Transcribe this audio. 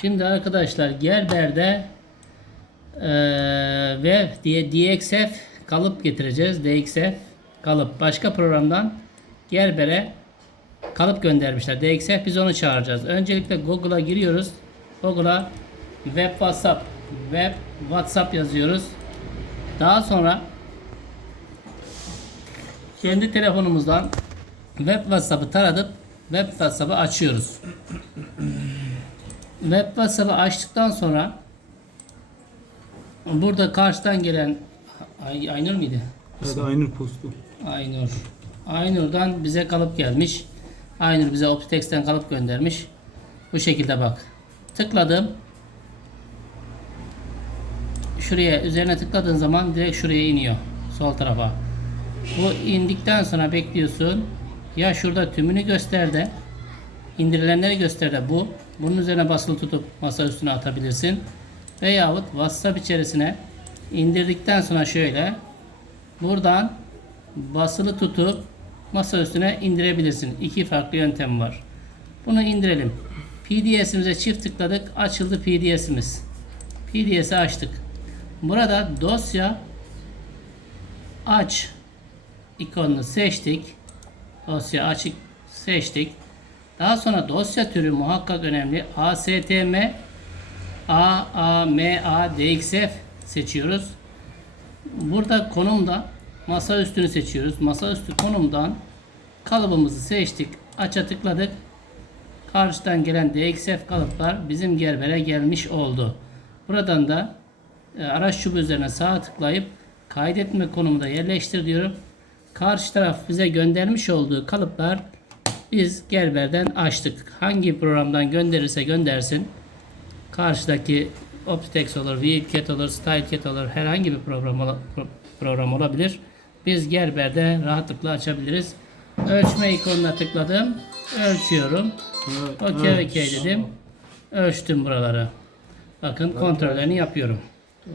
Şimdi arkadaşlar Gerber'de eee ve diye DXF kalıp getireceğiz. DXF kalıp. Başka programdan Gerber'e kalıp göndermişler. DXF biz onu çağıracağız. Öncelikle Google'a giriyoruz. Google'a web WhatsApp web WhatsApp yazıyoruz. Daha sonra kendi telefonumuzdan web WhatsApp'ı taradıp web WhatsApp'ı açıyoruz. Web WhatsApp'ı açtıktan sonra burada karşıdan gelen Ay, Aynur muydu? Evet aynı postu. Aynur. Aynur'dan bize kalıp gelmiş. Aynur bize Optex'ten kalıp göndermiş. Bu şekilde bak. Tıkladım. Şuraya üzerine tıkladığın zaman direkt şuraya iniyor. Sol tarafa. Bu indikten sonra bekliyorsun. Ya şurada tümünü göster de indirilenleri göster de bu. Bunun üzerine basılı tutup masa üstüne atabilirsin. Veyahut WhatsApp içerisine indirdikten sonra şöyle buradan basılı tutup masa üstüne indirebilirsin. İki farklı yöntem var. Bunu indirelim. PDS'imize çift tıkladık. Açıldı PDS'imiz. PDS'i açtık. Burada dosya aç ikonunu seçtik. Dosya açık seçtik. Daha sonra dosya türü muhakkak önemli. ASTM AAMA DXF seçiyoruz. Burada konumda masa üstünü seçiyoruz. Masa üstü konumdan kalıbımızı seçtik. Aç'a tıkladık. Karşıdan gelen DXF kalıplar bizim gerbere gelmiş oldu. Buradan da e, araç çubuğu üzerine sağ tıklayıp kaydetme konumunda yerleştir diyorum. Karşı taraf bize göndermiş olduğu kalıplar biz Gerber'den açtık. Hangi programdan gönderirse göndersin. Karşıdaki Optex olur, ViewCat olur, StyleCat olur. Herhangi bir program, ola- pro- program olabilir. Biz Gerber'de rahatlıkla açabiliriz. Ölçme ikonuna tıkladım. Ölçüyorum. Evet, Okey evet. okey dedim. Ölçtüm buraları. Bakın kontrollerini yapıyorum. Dur.